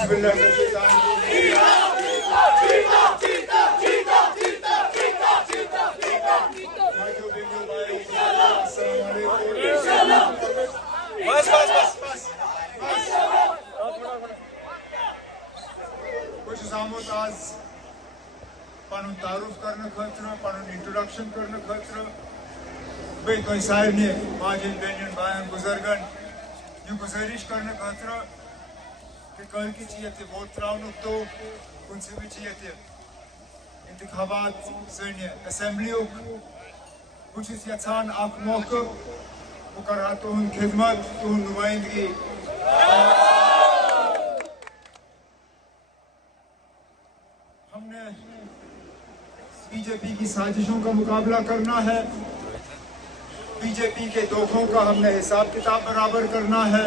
कुछ सामोत आज पनुन तारुफ करने खतरा पनुन इंट्रोडक्शन करने खतरा बे तो साइर ने माजिद बेनियन बायन बुजुर्गन ये गुजारिश करने खतरा कि कल की चीज़ थे वोट राउंड तो उनसे भी चीज़ थे इंतखाबात ज़रिए असेंबलियों कुछ इस यचान आप मौका मुकर्रर तो उन खिदमत तो उन नुमाइंदगी हमने बीजेपी की साजिशों का मुकाबला करना है, बीजेपी के धोखों का हमने हिसाब किताब बराबर करना है,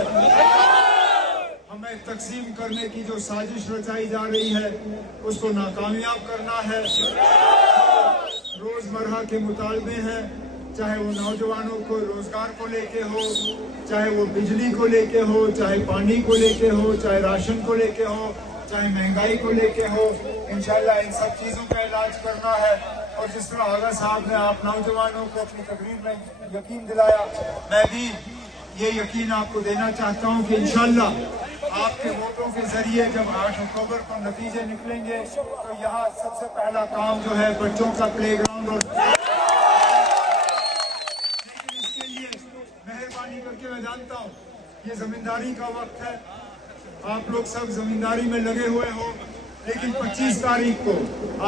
हमें तकसीम करने की जो साजिश रचाई जा रही है उसको नाकामयाब करना है। रोजमर्रा के मुतालबे हैं, चाहे वो नौजवानों को रोजगार को लेके हो, चाहे वो बिजली को लेके हो, चाहे पानी को लेके हो, चाहे राशन को लेके हो, चाहे महंगाई को लेके हो, इंशाल्लाह इन सब चीज़ों का इलाज करना है। और जिस तरह आगा साहब ने आप नौजवानों को अपनी तकरीर में यकीन दिलाया, मैं भी ये यकीन आपको देना चाहता हूँ कि इंशाल्लाह आपके वोटों के जरिए जब 8 अक्टूबर को नतीजे निकलेंगे तो यहाँ सबसे पहला काम जो है बच्चों का प्लेग्राउंड और लेकिन इसके लिए मेहरबानी करके मैं जानता हूँ ये जमींदारी का वक्त है, आप लोग सब जमींदारी में लगे हुए हो, लेकिन 25 तारीख को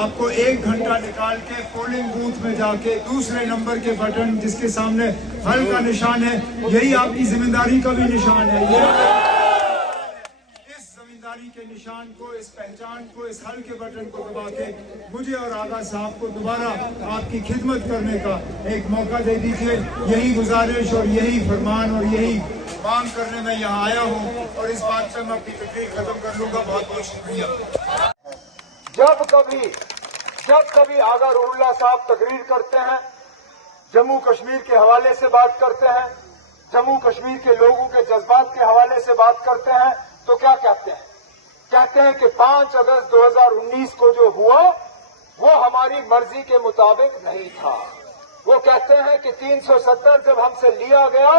आपको 1 घंटा निकाल के पोलिंग बूथ में जाके दूसरे नंबर के बटन जिसके सामने हल का निशान है, यही आपकी जिम्मेदारी का भी निशान है। ये इस जिम्मेदारी के निशान को, इस पहचान को, इस हल के बटन को दबा के मुझे और आगा साहब को दोबारा आपकी खिदमत करने का एक मौका दे दीजिए। यही गुजारिश और यही फरमान और यही मांग करने में यहाँ आया हूँ और इस बात से मैं अपनी तकरीर खत्म कर लूंगा। बहुत बहुत शुक्रिया। जब कभी आगा रूहुल्लाह साहब तकरीर करते हैं, जम्मू कश्मीर के हवाले से बात करते हैं, जम्मू कश्मीर के लोगों के जज्बात के हवाले से बात करते हैं, तो क्या कहते हैं? कहते हैं कि 5 अगस्त 2019 को जो हुआ वो हमारी मर्जी के मुताबिक नहीं था। वो कहते हैं कि 370 जब हमसे लिया गया,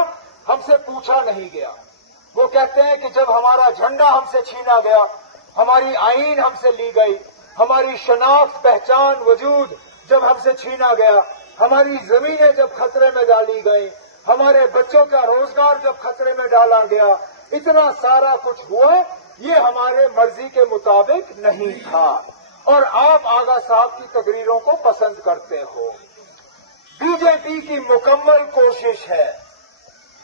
हमसे पूछा नहीं गया। वो कहते हैं कि जब हमारा झंडा हमसे छीना गया, हमारी आईन हमसे ली गई, हमारी शनाख्त, पहचान, वजूद जब हमसे छीना गया, हमारी जमीनें जब खतरे में डाली गई, हमारे बच्चों का रोजगार जब खतरे में डाला गया, इतना सारा कुछ हुआ, ये हमारे मर्जी के मुताबिक नहीं था। और आप आगा साहब की तकरीरों को पसंद करते हो। बीजेपी की मुकम्मल कोशिश है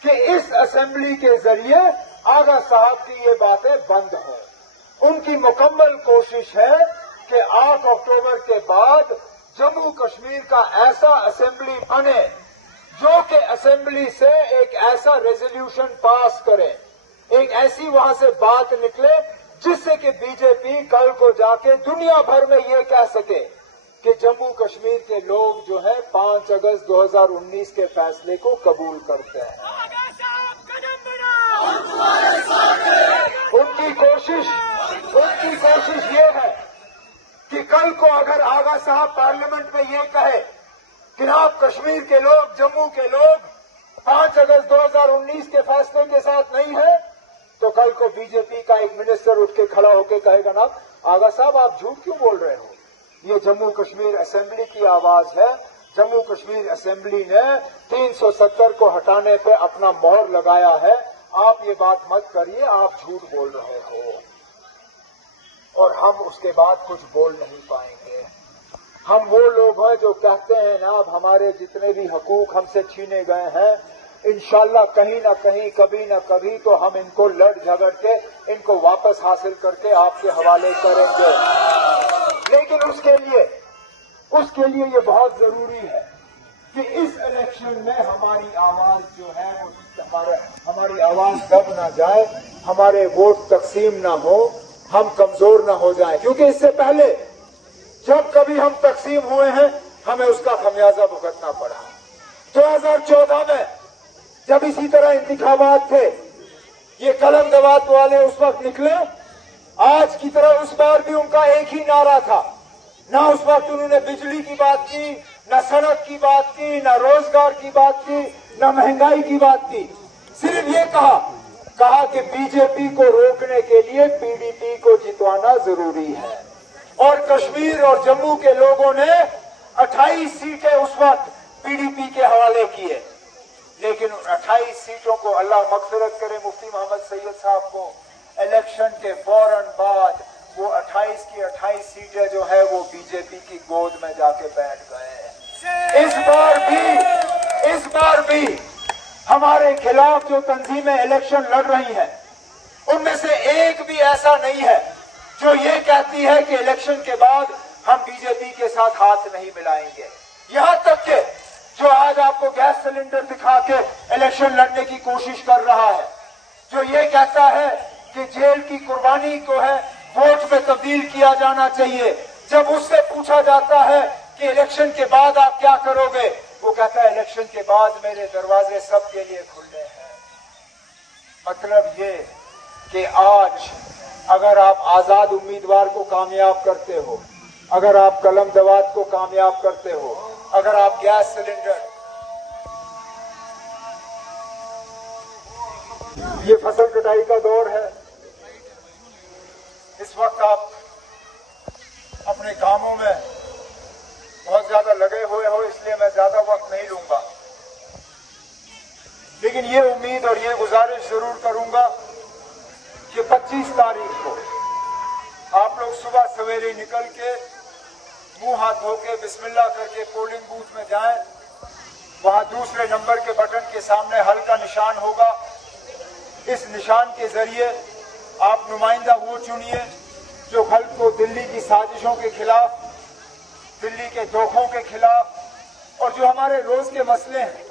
कि इस असेंबली के जरिए आगा साहब की ये बातें बंद हों। उनकी मुकम्मल कोशिश है कि 8 अक्टूबर के बाद जम्मू कश्मीर का ऐसा असेंबली बने जो कि असेंबली से एक ऐसा रेजोल्यूशन पास करे, एक ऐसी वहां से बात निकले जिससे कि बीजेपी कल को जाके दुनिया भर में ये कह सके कि जम्मू कश्मीर के लोग जो है 5 अगस्त 2019 के फैसले को कबूल करते हैं। उनकी कोशिश ये है कि कल को अगर आगा साहब पार्लियामेंट में ये कहे कि आप कश्मीर के लोग, जम्मू के लोग 5 अगस्त 2019 के फैसले के साथ नहीं है, तो कल को बीजेपी का एक मिनिस्टर उठ के खड़ा होकर कहेगा ना आगा साहब आप झूठ क्यों बोल रहे हो, ये जम्मू कश्मीर असेंबली की आवाज है। जम्मू कश्मीर असेंबली ने 370 को हटाने पे अपना मोहर लगाया है। आप ये बात मत करिए, आप झूठ बोल रहे हो। और हम उसके बाद कुछ बोल नहीं पाएंगे। हम वो लोग हैं जो कहते हैं ना अब हमारे जितने भी हकूक हमसे छीने गए हैं, इंशाल्लाह कहीं ना कहीं, कभी ना कभी तो हम इनको लड़ झगड़ के इनको वापस हासिल करके आपके हवाले करेंगे। लेकिन उसके लिए ये बहुत जरूरी है कि इस इलेक्शन में हमारी आवाज जो है वो हमारी आवाज दब ना जाए, हमारे वोट तकसीम ना हो, हम कमजोर ना हो जाएं। क्योंकि इससे पहले जब कभी हम तकसीम हुए हैं हमें उसका खमियाजा भुगतना पड़ा। 2014 में जब इसी तरह इंतखाबात थे, ये कलम दवात वाले उस वक्त निकले آج کی طرح اس بار بھی ان کا ایک ہی نعرہ تھا. نہ اس وقت انہوں نے بجلی کی بات کی, نہ صنعت کی بات کی, نہ روزگار کی بات کی, نہ مہنگائی کی بات کی. صرف یہ کہا کہ بی جے پی کو روکنے کے لیے پی ڈی پی کو جتوانا ضروری ہے. اور کشمیر اور جموں کے لوگوں نے 28 سیٹیں اس وقت پی ڈی پی کے حوالے کیے. لیکن 28 سیٹوں کو اللہ مغفرت کرے مفتی محمد سید صاحب کو, الیکشن کے فوراً بعد وہ 28 کی 28 سیٹیں جو ہے وہ بی جے پی کی گود میں جا کے بیٹھ گئے. اس بار بھی ہمارے خلاف جو تنظیمیں الیکشن لڑ رہی ہیں ان میں سے ایک بھی ایسا نہیں ہے جو یہ کہتی ہے کہ الیکشن کے بعد ہم بی جے پی کے ساتھ ہاتھ نہیں ملائیں گے. یہاں تک کہ جو آج آپ کو گیس سلنڈر دکھا کے الیکشن لڑنے کی کوشش کر رہا ہے, جو یہ کہتا ہے کہ جیل کی قربانی کو ہے ووٹ میں تبدیل کیا جانا چاہیے, جب اس سے پوچھا جاتا ہے کہ الیکشن کے بعد آپ کیا کرو گے, وہ کہتا ہے الیکشن کے بعد میرے دروازے سب کے لیے کھلے ہیں. مطلب یہ کہ آج اگر آپ آزاد امیدوار کو کامیاب کرتے ہو, اگر آپ قلم دوات کو کامیاب کرتے ہو, اگر آپ گیس سلنڈر, یہ فصل کٹائی کا دور ہے, اس وقت آپ اپنے کاموں میں بہت زیادہ لگے ہوئے ہو, اس لیے میں زیادہ وقت نہیں لوں گا. لیکن یہ امید اور یہ گزارش ضرور کروں گا کہ 25 تاریخ کو آپ لوگ صبح سویرے نکل کے منہ ہاتھ دھو کے بسم اللہ کر کے پولنگ بوتھ میں جائیں. وہاں دوسرے نمبر کے بٹن کے سامنے حل کا نشان ہوگا. اس نشان کے ذریعے آپ نمائندہ وہ چنیے جو خلق کو دلی کی سازشوں کے خلاف, دلی کے دھوکوں کے خلاف اور جو ہمارے روز کے مسئلے ہیں,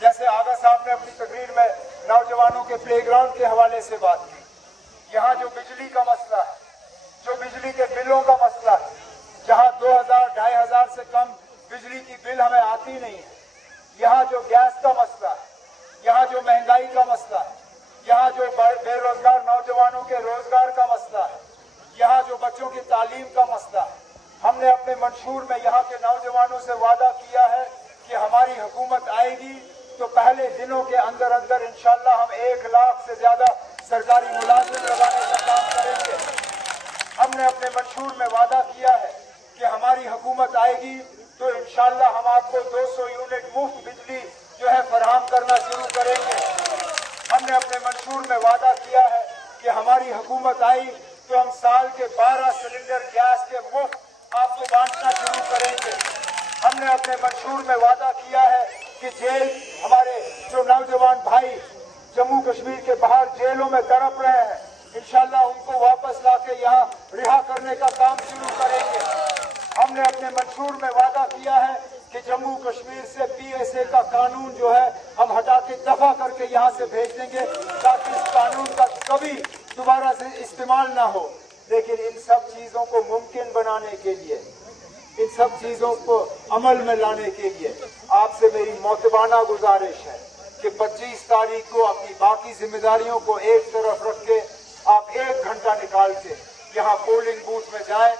جیسے آغا صاحب نے اپنی تقریر میں نوجوانوں کے پلے گراؤنڈ کے حوالے سے بات کی. یہاں جو بجلی کا مسئلہ ہے, جو بجلی کے بلوں کا مسئلہ ہے, جہاں 2000-2500 سے کم بجلی کی بل ہمیں آتی نہیں ہے, یہاں جو گیس کا مسئلہ ہے, یہاں جو مہنگائی کا مسئلہ ہے, یہاں جو بے روزگار نوجوانوں کے روزگار کا مسئلہ ہے, یہاں جو بچوں کی تعلیم کا مسئلہ ہے, ہم نے اپنے منشور میں یہاں کے نوجوانوں سے وعدہ کیا ہے کہ ہماری حکومت آئے گی تو پہلے دنوں کے اندر انشاءاللہ ہم 1 لاکھ سے زیادہ سرکاری ملازم لگانے کا کام کریں گے. ہم نے اپنے منشور میں وعدہ کیا ہے کہ ہماری حکومت آئے گی تو انشاءاللہ ہم آپ کو 200 یونٹ مفت بجلی جو ہے فراہم کرنا شروع کریں گے. ہم نے اپنے منشور میں وعدہ کیا ہے کہ ہماری حکومت آئی تو ہم سال کے 12 سلنڈر گیس کے مفت آپ کو بانٹنا شروع کریں گے. ہم نے اپنے منشور میں وعدہ کیا ہے کہ جیل ہمارے جو نوجوان بھائی جموں کشمیر کے باہر جیلوں میں تڑپ رہے ہیں, انشاءاللہ ان کو واپس لا کے یہاں رہا کرنے کا کام شروع کریں گے. ہم نے اپنے منشور میں وعدہ کیا ہے کہ جموں کشمیر سے PSA کا قانون جو ہے ہم ہٹا کے دفع کر کے یہاں سے بھیج دیں گے تاکہ اس قانون کا کبھی دوبارہ سے استعمال نہ ہو. لیکن ان سب چیزوں کو ممکن بنانے کے لیے, ان سب چیزوں کو عمل میں لانے کے لیے آپ سے میری معتبانہ گزارش ہے کہ 25 تاریخ کو اپنی باقی ذمہ داریوں کو ایک طرف رکھ کے آپ 1 گھنٹہ نکال کے یہاں پولنگ بوتھ میں جائیں,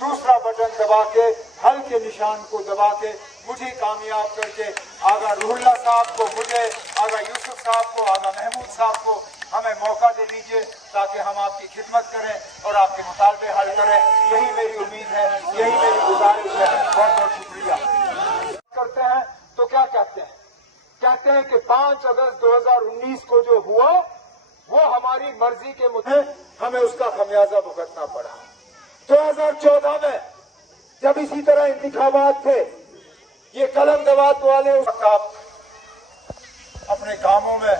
دوسرا بٹن دبا کے حل کے نشان کو دبا کے مجھے کامیاب کر کے آغا روح اللہ صاحب کو, مجھے آغا یوسف صاحب کو, آغا محمود صاحب کو ہمیں موقع دے دیجیے تاکہ ہم آپ کی خدمت کریں اور آپ کے مطالبے حل کریں. یہی میری امید ہے, یہی میری گزارش ہے. بہت بہت شکریہ. کرتے ہیں تو کیا کہتے ہیں؟ کہتے ہیں کہ 5 اگست 2019 کو جو ہوا وہ ہماری مرضی کے مطابق ہمیں اس کا خمیازہ بھگتنا پڑا. 2014 میں جب اسی طرح انتخابات تھے, یہ قلم دوات والے اس وقت آپ اپنے کاموں میں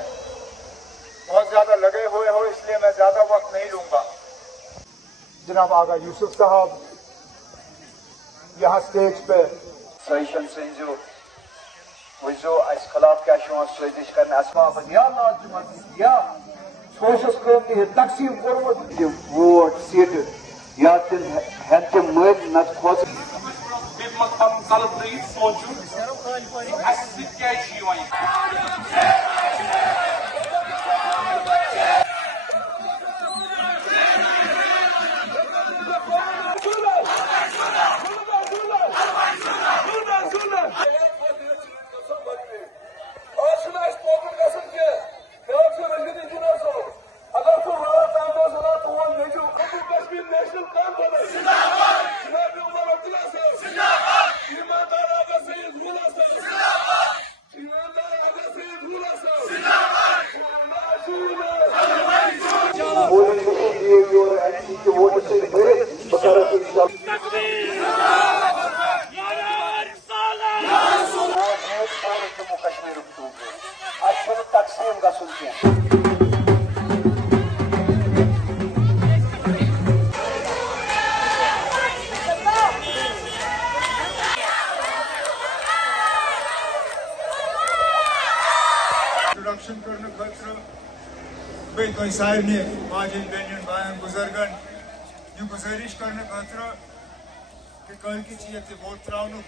بہت زیادہ لگے ہوئے ہو, اس لیے میں زیادہ وقت نہیں لوں گا. جناب آغا یوسف صاحب یہاں سٹیج پہ سیشن سنزو وزو اس خلاف کیا شما سوزش کرنے اسباب یا لازمت یا سوشس کرتی ہے تقسیم کرمت ووٹ سیٹ یا تم ہن مل نت کھوت خدمت پن قلب ترت سوچن اس کیا कि वोट से मेरे बसारत इंशाल्लाह जम्मू कश्मीर अच्छे तकसीम का सुनते हैं इंट्रोडक्शन करने खातिर भाई तो सारे माजिद बहन भाई बुजुर्गन ये गुजारिश करने खातिर कि कल की चीज वोट तरावन